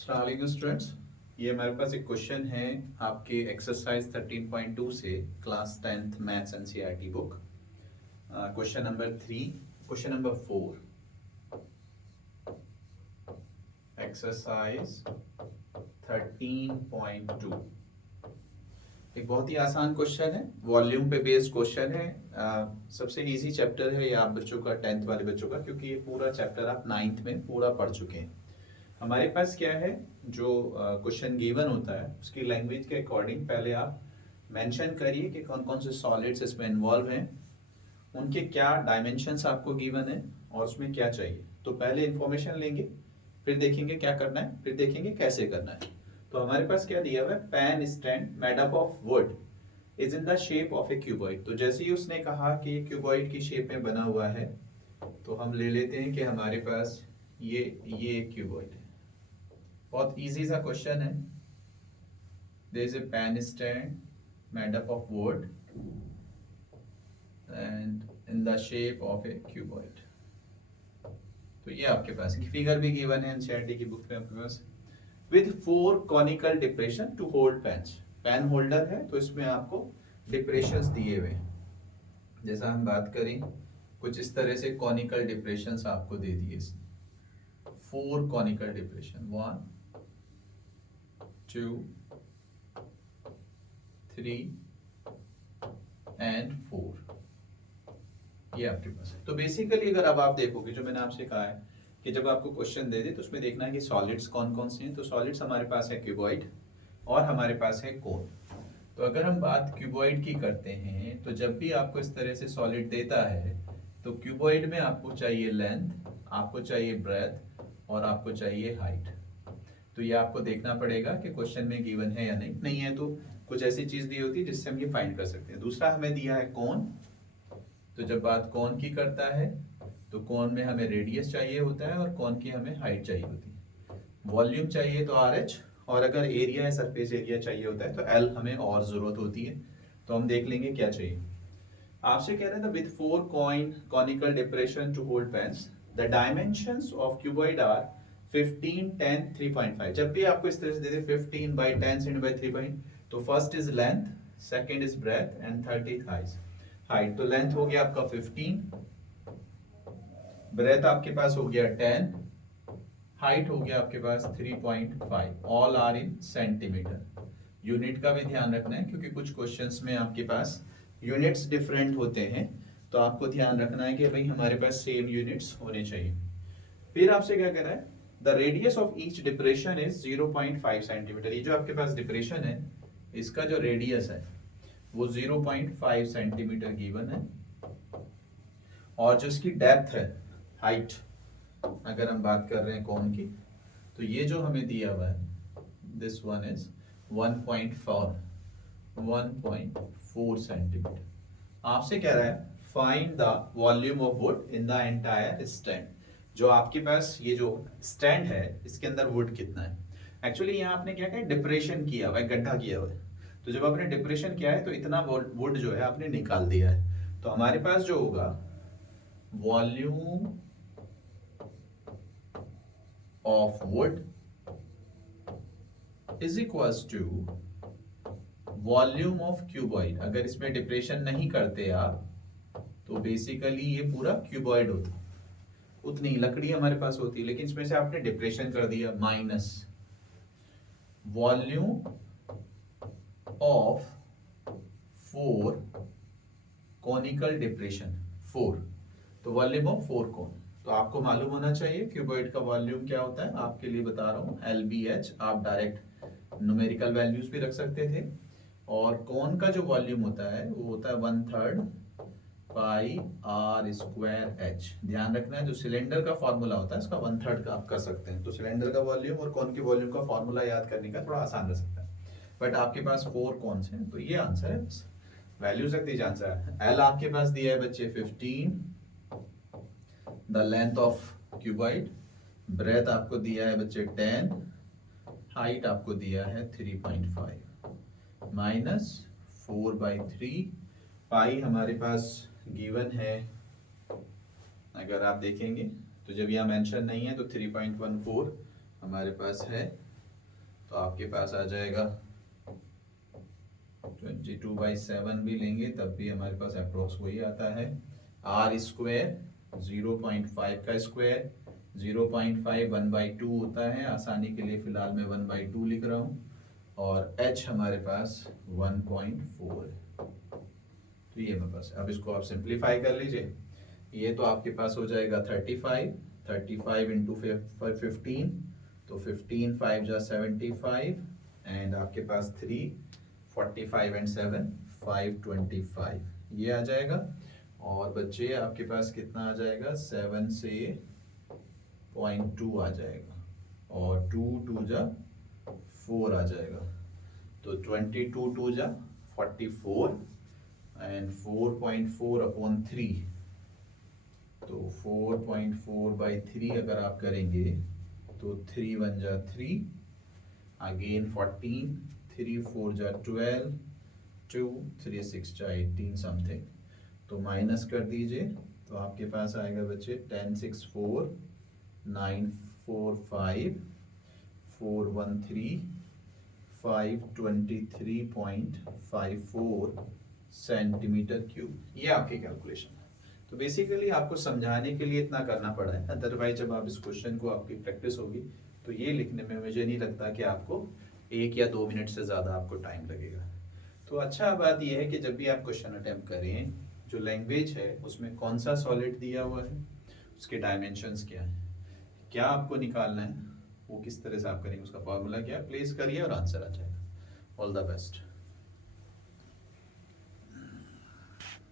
अस्सलाम स्टूडेंट्स, ये हमारे पास एक क्वेश्चन है आपके एक्सरसाइज 13.2 से class 10th maths NCERT book. Question number 3, question number 4, exercise 13.2। एक बहुत ही आसान क्वेश्चन है, वॉल्यूम पे बेस्ड क्वेश्चन है। सबसे इजी चैप्टर है ये आप बच्चों का, 10th वाले बच्चों का, क्योंकि ये पूरा चैप्टर आप 9th में पूरा पढ़ चुके हैं। हमारे पास क्या है, जो क्वेश्चन गिवन होता है उसकी लैंग्वेज के अकॉर्डिंग पहले आप मेंशन करिए कि कौन कौन से सॉलिड्स इसमें इन्वॉल्व हैं, उनके क्या डायमेंशंस आपको गिवन है और उसमें क्या चाहिए। तो पहले इंफॉर्मेशन लेंगे, फिर देखेंगे क्या करना है, फिर देखेंगे कैसे करना है। तो हमारे पास क्या दिया हुआ है, pan stand made up of wood is in the shape of a cuboid. तो जैसे ही उसने कहा कि क्यूबॉइड की शेप में बना हुआ है, तो हम ले लेते हैं कि हमारे पास ये एक क्यूबॉइड है। बहुत इजी सा क्वेश्चन है। There is a pen stand made up of wood and in the shape of a cuboid. तो ये आपके पास फिगर भी गिवन है एनसीईआरटी की बुक में आपके पास, with 4 conical depression to hold pens. Pen holder है तो इसमें आपको डिप्रेशंस दिए हुए हैं। जैसा हम बात करें, कुछ इस तरह से कॉनिकल डिप्रेशंस आपको दे दिए, 4 कॉनिकल डिप्रेशन, 1 2 3 एंड 4, ये आपके पास है। तो बेसिकली अगर अब आप देखोगे, जो मैंने आपसे कहा है कि जब आपको क्वेश्चन दे दे तो उसमें देखना है कि सॉलिड्स कौन कौन से हैं। तो सॉलिड्स हमारे पास है क्यूबॉइड और हमारे पास है कोन। तो अगर हम बात क्यूबॉइड की करते हैं, तो जब भी आपको इस तरह से सॉलिड देता है तो क्यूबॉइड में आपको चाहिए लेंथ, आपको चाहिए ब्रेथ और आपको चाहिए हाइट। तो ये आपको देखना पड़ेगा कि क्वेश्चन में गिवन है या नहीं। नहीं है तो कुछ ऐसी चीज दी होती है जिससे हम ये फाइंड कर सकते हैं। दूसरा हमें दिया है कोन। तो जब बात कोन की करता है तो कोन में हमें रेडियस चाहिए होता है और कोन की हमें हाइट चाहिए होती है। वॉल्यूम चाहिए तो RH, और अगर एरिया है, सरफेस एरिया चाहिए होता है तो L हमें और जरूरत होती है। तो हम देख लेंगे क्या चाहिए। आपसे कह रहे थे with 4 conical depression to hold pens, the dimensions of cuboid are 15 10 3.5। जब भी आपको इस तरह से दे दे 15 by 10 cm by 3. तो first is length, second is breadth and third is height. तो लेंथ हो गया आपका 15, ब्रेथ आपके पास हो गया 10, हाइट हो गया आपके पास 3.5। All are in centimetre. Unit का भी ध्यान रखना है क्योंकि कुछ क्वेश्चंस में आपके पास यूनिट्स डिफरेंट होते हैं, तो आपको ध्यान रखना है कि भाई हमारे पास सेम यूनिट्स होने चाहिए। फिर आपसे क्या कह रहा है, the radius of each depression is 0.5 centimetre. ये जो आपके पास डिप्रेशन है, इसका जो रेडियस है वो 0.5 सेंटीमीटर गिवन है, और जो इसकी डेप्थ है, हाइट, अगर हम बात कर रहे हैं कोन की, तो ये जो हमें दिया हुआ है, दिस वन इज 1.4 सेंटीमीटर। आपसे कह रहा है find the volume of would in the entire stand. जो आपके पास ये जो स्टैंड है इसके अंदर वुड कितना है। एक्चुअली यहाँ आपने क्या किया, डिप्रेशन किया हुआ है, गड्ढा किया हुआ है। तो जब आपने डिप्रेशन किया है तो इतना वुड जो है आपने निकाल दिया है। तो हमारे पास जो होगा, volume of wood is equals to volume of cuboid. अगर इसमें डिप्रेशन नहीं करते आप तो बेसिकली ये पूरा क्यूबॉइड होता, उतनी लकड़ी हमारे पास होती, लेकिन इसमें से आपने डिप्रेशन कर दिया, minus volume of 4 conical depression, 4। तो वॉल्यूम ऑफ 4 कोन। तो आपको मालूम होना चाहिए क्यूबॉइड का वॉल्यूम क्या होता है। आपके लिए बता रहा हूं, LBH। आप डायरेक्ट न्यूमेरिकल वैल्यूज भी रख सकते थे। और कोन का जो वॉल्यूम होता है वो होता है 1/3 पाई R स्क्वायर H। ध्यान रखना है, जो सिलेंडर का फॉर्मूला होता है इसका 1/3 का आप कर सकते हैं। तो सिलेंडर का वॉल्यूम और कोन के वॉल्यूम का फॉर्मूला याद करने का थोड़ा आसान रह सकता है। बट आपके पास 4 कॉन्स हैं तो ये आंसर है, बस वैल्यूज रख दीजिए आंसर है। L आपके पास दिया है बच्चे 15, the length of cuboid, breadth आपको दिया है बच्चे 10, हाइट आपको दिया है 3.5, माइनस 4/3 पाई हमारे पास गिवन है। अगर आप देखेंगे तो जब यहाँ मेंशन नहीं है तो 3.14 हमारे पास है तो आपके पास आ जाएगा 22/7 भी लेंगे तब भी हमारे पास अप्रोक्स वही आता है। आर स्क्वायर 0.5 का स्क्वायर 0.5 1/2 होता है, आसानी के लिए फिलहाल मैं 1/2 लिख रहा हूँ, और h हमारे पास 1.4 है। तो ये मेरे पास, अब इसको आप सिंप्लीफाई कर लीजिए। ये तो आपके पास हो जाएगा 35 इंटू 15, तो 15 5 जा 75, एंड आपके पास 3 45 एंड 7 525 ये आ जाएगा। और बच्चे आपके पास कितना आ जाएगा, 7 से 0.2 आ जाएगा, और 2 2 जा 4 आ जाएगा, तो 22 2 जा 44 एंड 4.4 अपॉन 3, तो 4.4/3 अगर आप करेंगे तो 3 1 जा 3, अगेन 14, 3 4 जा 12, 2 3 6 जा 18 समथिंग, तो माइनस कर दीजिए, तो आपके पास आएगा बच्चे 10 6 4 9 4 5 4 1 3 523.54 सेंटीमीटर क्यूब, ये आपके कैलकुलेशन है। तो बेसिकली आपको समझाने के लिए इतना करना पड़ा है, अदरवाइज जब आप इस क्वेश्चन को आपकी प्रैक्टिस होगी तो ये लिखने में मुझे नहीं लगता कि आपको 1 या 2 मिनट से ज़्यादा आपको टाइम लगेगा। तो अच्छा बात यह है कि जब भी आप क्वेश्चन अटेम्प्ट करें, जो लैंग्वेज है उसमें कौन सा सॉलिड दिया हुआ है, उसके डायमेंशंस क्या है, क्या आपको निकालना है, वो किस तरह से आप करेंगे, उसका फॉर्मूला क्या है, प्लेस करिए और आंसर आ जाएगा। All the best.